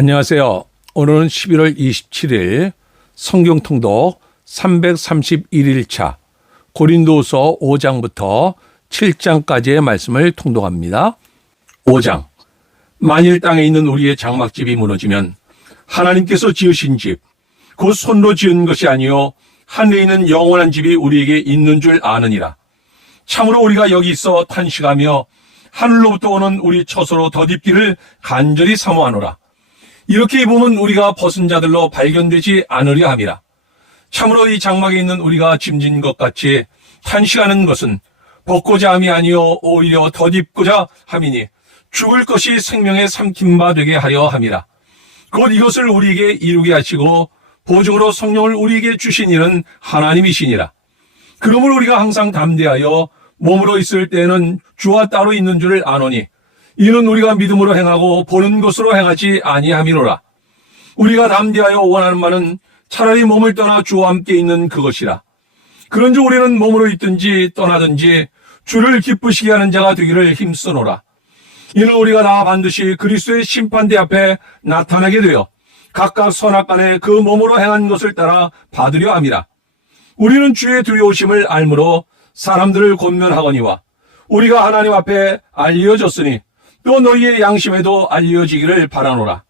안녕하세요. 오늘은 11월 27일 성경 통독 331일차 고린도후서 5장부터 7장까지의 말씀을 통독합니다. 5장. 만일 땅에 있는 우리의 장막집이 무너지면 하나님께서 지으신 집, 곧 손으로 지은 것이 아니요 하늘에 있는 영원한 집이 우리에게 있는 줄 아느니라. 참으로 우리가 여기 있어 탄식하며 하늘로부터 오는 우리 처소로 덧입기를 간절히 사모하노라. 이렇게 입으면 우리가 벗은 자들로 발견되지 않으려 함이라. 참으로 이 장막에 있는 우리가 짐진 것 같이 탄식하는 것은 벗고자 함이 아니요 오히려 덧입고자 함이니 죽을 것이 생명의 삼킨 바 되게 하려 함이라. 곧 이것을 우리에게 이루게 하시고 보증으로 성령을 우리에게 주신 이는 하나님이시니라. 그러므로 우리가 항상 담대하여 몸으로 있을 때에는 주와 따로 있는 줄을 아노니 이는 우리가 믿음으로 행하고 보는 것으로 행하지 아니함이로라. 우리가 담대하여 원하는 바는 차라리 몸을 떠나 주와 함께 있는 그것이라. 그런즉 우리는 몸으로 있든지 떠나든지 주를 기쁘시게 하는 자가 되기를 힘쓰노라. 이는 우리가 다 반드시 그리스도의 심판대 앞에 나타나게 되어 각각 선악간에 그 몸으로 행한 것을 따라 받으려 함이라. 우리는 주의 두려우심을 알므로 사람들을 권면하거니와 우리가 하나님 앞에 알려졌으니 또 너희의 양심에도 알려지기를 바라노라.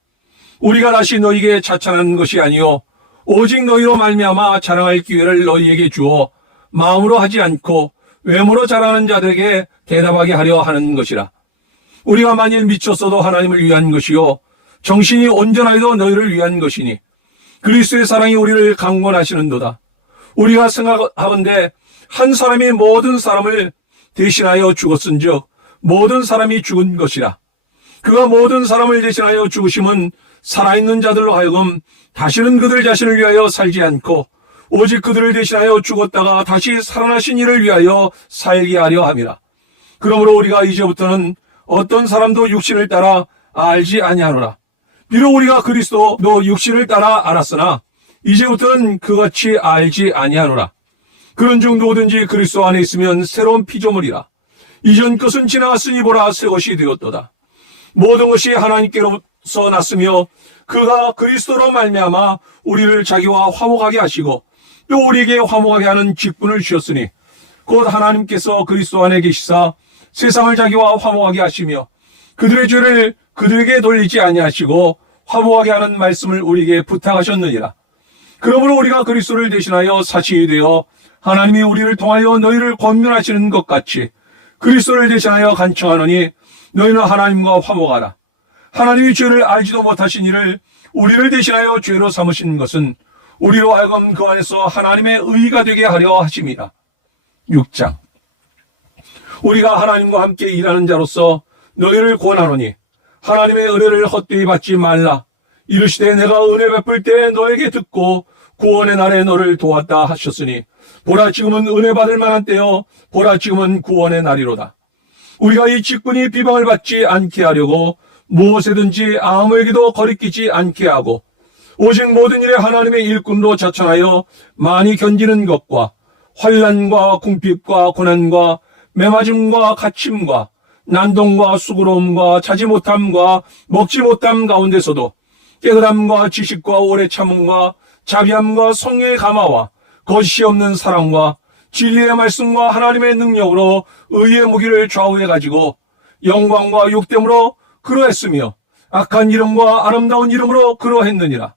우리가 다시 너희에게 자찬하는 것이 아니요 오직 너희로 말미암아 자랑할 기회를 너희에게 주어 마음으로 하지 않고 외모로 자랑하는 자들에게 대답하게 하려 하는 것이라. 우리가 만일 미쳤어도 하나님을 위한 것이요 정신이 온전하여도 너희를 위한 것이니 그리스도의 사랑이 우리를 강권하시는도다. 우리가 생각하건대 한 사람이 모든 사람을 대신하여 죽었은즉 모든 사람이 죽은 것이라. 그가 모든 사람을 대신하여 죽으심은 살아있는 자들로 하여금 다시는 그들 자신을 위하여 살지 않고 오직 그들을 대신하여 죽었다가 다시 살아나신 이를 위하여 살게 하려 함이라. 그러므로 우리가 이제부터는 어떤 사람도 육신을 따라 알지 아니하노라. 비록 우리가 그리스도도 육신을 따라 알았으나 이제부터는 그같이 알지 아니하노라. 그런즉 누구든지 그리스도 안에 있으면 새로운 피조물이라. 이전 것은 지나갔으니 보라 새 것이 되었도다. 모든 것이 하나님께로서 났으며 그가 그리스도로 말미암아 우리를 자기와 화목하게 하시고 또 우리에게 화목하게 하는 직분을 주셨으니 곧 하나님께서 그리스도 안에 계시사 세상을 자기와 화목하게 하시며 그들의 죄를 그들에게 돌리지 아니하시고 화목하게 하는 말씀을 우리에게 부탁하셨느니라. 그러므로 우리가 그리스도를 대신하여 사실이 되어 하나님이 우리를 통하여 너희를 권면하시는 것 같이 그리스도를 대신하여 간청하노니 너희는 하나님과 화목하라. 하나님이 죄를 알지도 못하신 이를 우리를 대신하여 죄로 삼으신 것은 우리로 하여금 그 안에서 하나님의 의가 되게 하려 하심이라. 6장. 우리가 하나님과 함께 일하는 자로서 너희를 권하노니 하나님의 은혜를 헛되이 받지 말라. 이르시되 내가 은혜 베풀 때 너에게 듣고 구원의 날에 너를 도왔다 하셨으니 보라 지금은 은혜 받을 만한 때요 보라 지금은 구원의 날이로다. 우리가 이 직분이 비방을 받지 않게 하려고 무엇에든지 아무에게도 거리끼지 않게 하고 오직 모든 일에 하나님의 일꾼으로 자천하여 많이 견디는 것과 환난과 궁핍과 고난과 매맞음과 갇힘과 난동과 수고로움과 자지 못함과 먹지 못함 가운데서도 깨끗함과 지식과 오래 참음과 자비함과 성령의 감화와 거짓이 없는 사랑과 진리의 말씀과 하나님의 능력으로 의의 무기를 좌우해 가지고 영광과 욕됨으로 그러했으며 악한 이름과 아름다운 이름으로 그러했느니라.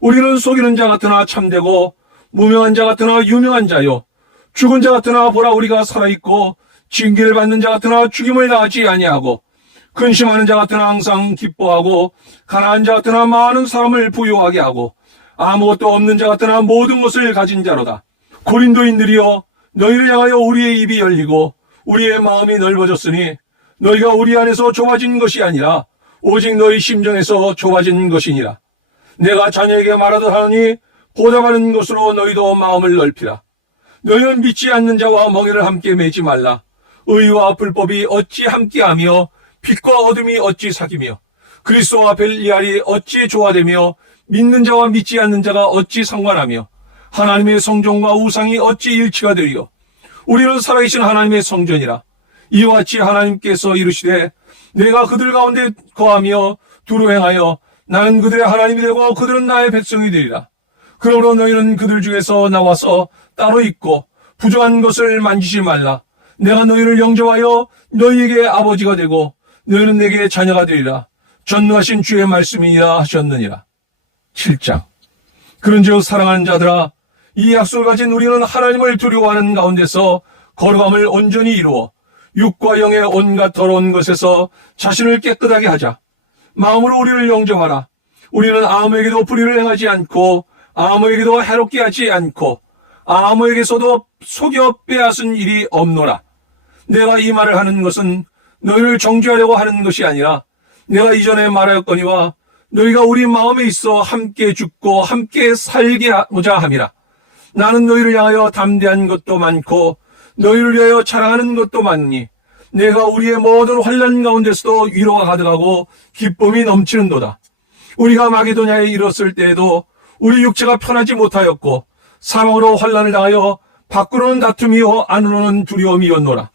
우리는 속이는 자 같으나 참되고 무명한 자 같으나 유명한 자요 죽은 자 같으나 보라 우리가 살아있고 징계를 받는 자 같으나 죽임을 당하지 아니하고 근심하는 자 같으나 항상 기뻐하고 가난한 자 같으나 많은 사람을 부유하게 하고 아무것도 없는 자 같으나 모든 것을 가진 자로다. 고린도인들이여 너희를 향하여 우리의 입이 열리고 우리의 마음이 넓어졌으니 너희가 우리 안에서 좁아진 것이 아니라 오직 너희 심정에서 좁아진 것이니라. 내가 자녀에게 말하듯 하노니 보답하는 것으로 너희도 마음을 넓히라. 너희는 믿지 않는 자와 멍에를 함께 매지 말라. 의와 불법이 어찌 함께하며 빛과 어둠이 어찌 사귀며 그리스도와 벨리알이 어찌 조화되며 믿는 자와 믿지 않는 자가 어찌 상관하며 하나님의 성전과 우상이 어찌 일치가 되리요. 우리는 살아계신 하나님의 성전이라. 이와 같이 하나님께서 이르시되 내가 그들 가운데 거하며 두루 행하여 나는 그들의 하나님이 되고 그들은 나의 백성이 되리라. 그러므로 너희는 그들 중에서 나와서 따로 있고 부정한 것을 만지지 말라. 내가 너희를 영접하여 너희에게 아버지가 되고 너희는 내게 자녀가 되리라. 전능하신 주의 말씀이니라 하셨느니라. 7장. 그런즉 사랑하는 자들아, 이 약속을 가진 우리는 하나님을 두려워하는 가운데서 거룩함을 온전히 이루어 육과 영의 온갖 더러운 것에서 자신을 깨끗하게 하자. 마음으로 우리를 영접하라. 우리는 아무에게도 불의를 행하지 않고 아무에게도 해롭게 하지 않고 아무에게서도 속여 빼앗은 일이 없노라. 내가 이 말을 하는 것은 너희를 정죄하려고 하는 것이 아니라 내가 이전에 말하였거니와 너희가 우리 마음에 있어 함께 죽고 함께 살게 하고자 함이라. 나는 너희를 향하여 담대한 것도 많고 너희를 위하여 자랑하는 것도 많으니 내가 우리의 모든 환난 가운데서도 위로가 가득하고 기쁨이 넘치는도다. 우리가 마게도냐에 이르렀을 때에도 우리 육체가 편하지 못하였고 사망으로 환난을 당하여 밖으로는 다툼이요 안으로는 두려움이었노라.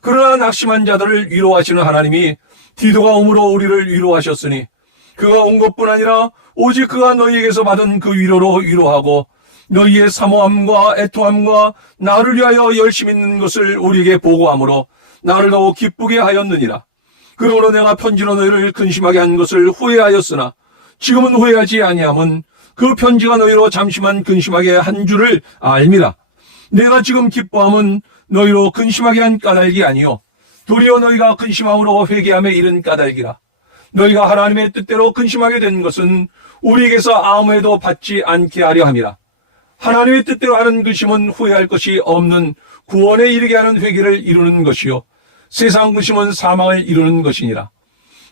그러나 낙심한 자들을 위로하시는 하나님이 디도가 옴으로 우리를 위로하셨으니 그가 온 것뿐 아니라 오직 그가 너희에게서 받은 그 위로로 위로하고 너희의 사모함과 애통함과 나를 위하여 열심 있는 것을 우리에게 보고함으로 나를 더욱 기쁘게 하였느니라. 그러므로 내가 편지로 너희를 근심하게 한 것을 후회하였으나 지금은 후회하지 아니함은 그 편지가 너희로 잠시만 근심하게 한 줄을 알미라. 내가 지금 기뻐함은 너희로 근심하게 한 까닭이 아니요 도리어 너희가 근심함으로 회개함에 이른 까닭이라. 너희가 하나님의 뜻대로 근심하게 된 것은 우리에게서 아무에도 받지 않게 하려 함이라. 하나님의 뜻대로 하는 근심은 후회할 것이 없는 구원에 이르게 하는 회개를 이루는 것이요 세상 근심은 사망을 이루는 것이니라.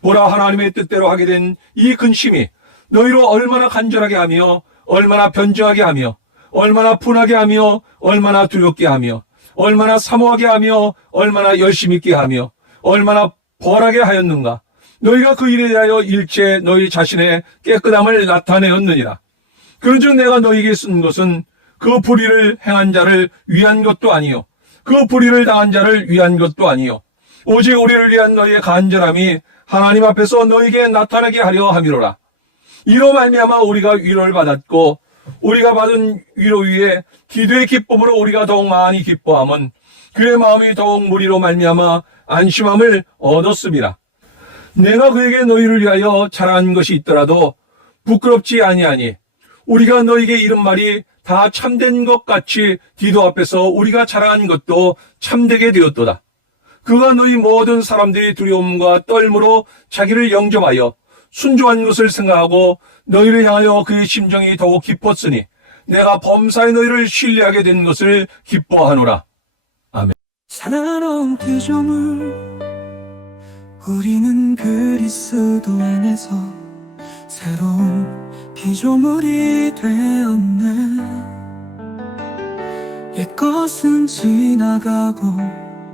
보라, 하나님의 뜻대로 하게 된 이 근심이 너희로 얼마나 간절하게 하며 얼마나 변정하게 하며 얼마나 분하게 하며 얼마나 두렵게 하며 얼마나 사모하게 하며 얼마나 열심 있게 하며 얼마나 벌하게 하였는가. 너희가 그 일에 대하여 일체 너희 자신의 깨끗함을 나타내었느니라. 그런즉 내가 너희에게 쓴 것은 그 불의를 행한 자를 위한 것도 아니요 그 불의를 당한 자를 위한 것도 아니요 오직 우리를 위한 너희의 간절함이 하나님 앞에서 너희에게 나타나게 하려 함이로라. 이로 말미암아 우리가 위로를 받았고 우리가 받은 위로 위에 기도의 기쁨으로 우리가 더욱 많이 기뻐함은 그의 마음이 더욱 무리로 말미암아 안심함을 얻었음이라. 내가 그에게 너희를 위하여 자랑한 것이 있더라도 부끄럽지 아니하니 우리가 너희에게 이른 말이 다 참된 것 같이 디도 앞에서 우리가 자랑한 것도 참되게 되었도다. 그가 너희 모든 사람들이 두려움과 떨므로 자기를 영접하여 순종한 것을 생각하고 너희를 향하여 그의 심정이 더욱 깊었으니 내가 범사에 너희를 신뢰하게 된 것을 기뻐하노라. 아멘. 사랑스러운 피조물 우리는 그리스도 안에서 새로운 피조물이 되었네. 옛것은 지나가고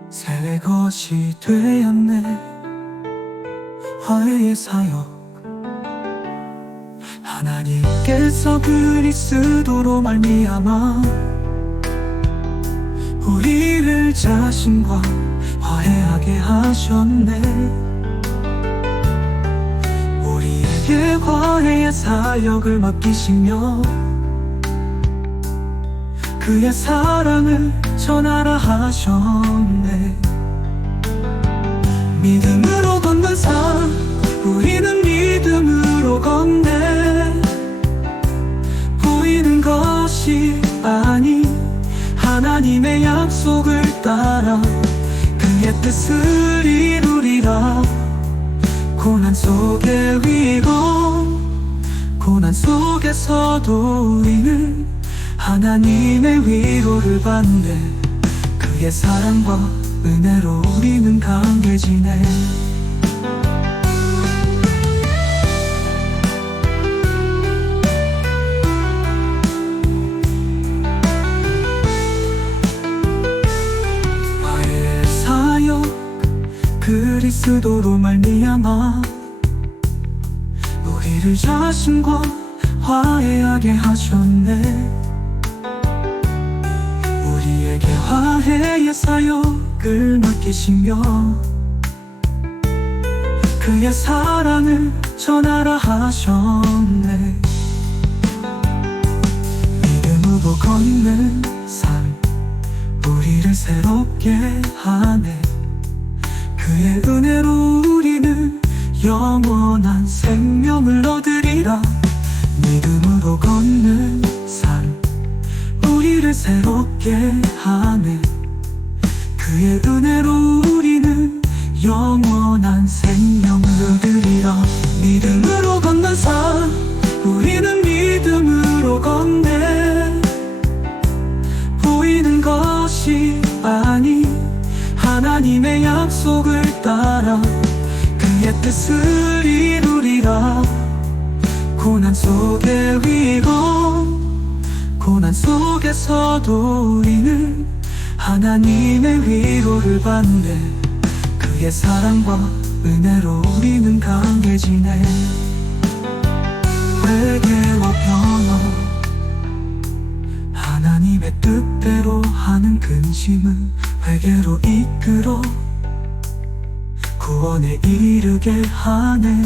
새 것이 되었네. 화해의 사역 하나님께서 그리스도로 말미암아 우리를 자신과 화해하게 하셨네. 우리에게 화해의 사역을 맡기시며 그의 사랑을 전하라 하셨네. 믿음으로 걷는 삶 우리는 믿음으로 걷네. 보이는 것이 아닌 하나님의 약속을 따라 그의 뜻을 이루리라. 고난 속의 위로 고난 속에서도 우리는 하나님의 위로를 받네. 그의 사랑과 은혜로 우리는 강해지네. 화해의 사역 그리스도로 말미암아 우리를 자신과 화해하게 하셨네. 우리에게 화해의 사역을 맡기시며 그의 사랑을 전하라 하셨네. 믿음으로 걷는 삶 우리를 새롭게 하네. 그의 은혜로 우리는 영원한 생명을 얻으리라. 믿음으로 걷는 삶 우리를 새롭게 하네. 그의 은혜로 우리는 영원한 생명을 얻으리라. 믿음으로 걷는 삶 우리는 믿음으로 걷네. 보이는 것이 아니 하나님의 약속을 따라 그의 뜻을 이루리라. 고난 속의 위험 고난 속에서도 우리는 하나님의 위로를 받네. 그의 사랑과 은혜로 우리는 강해지네. 회개와 변화 하나님의 뜻대로 하는 근심은 회개로 이끌어 구원에 이르게 하네.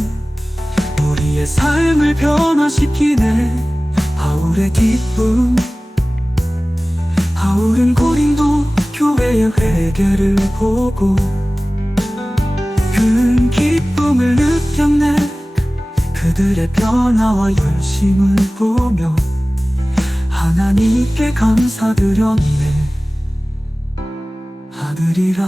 우리의 삶을 변화시키네. 바울의 기쁨 바울은 고린도 교회의 회개를 보고 큰 기쁨을 느꼈네. 그들의 변화와 열심을 보며 하나님께 감사드렸네. 아들이라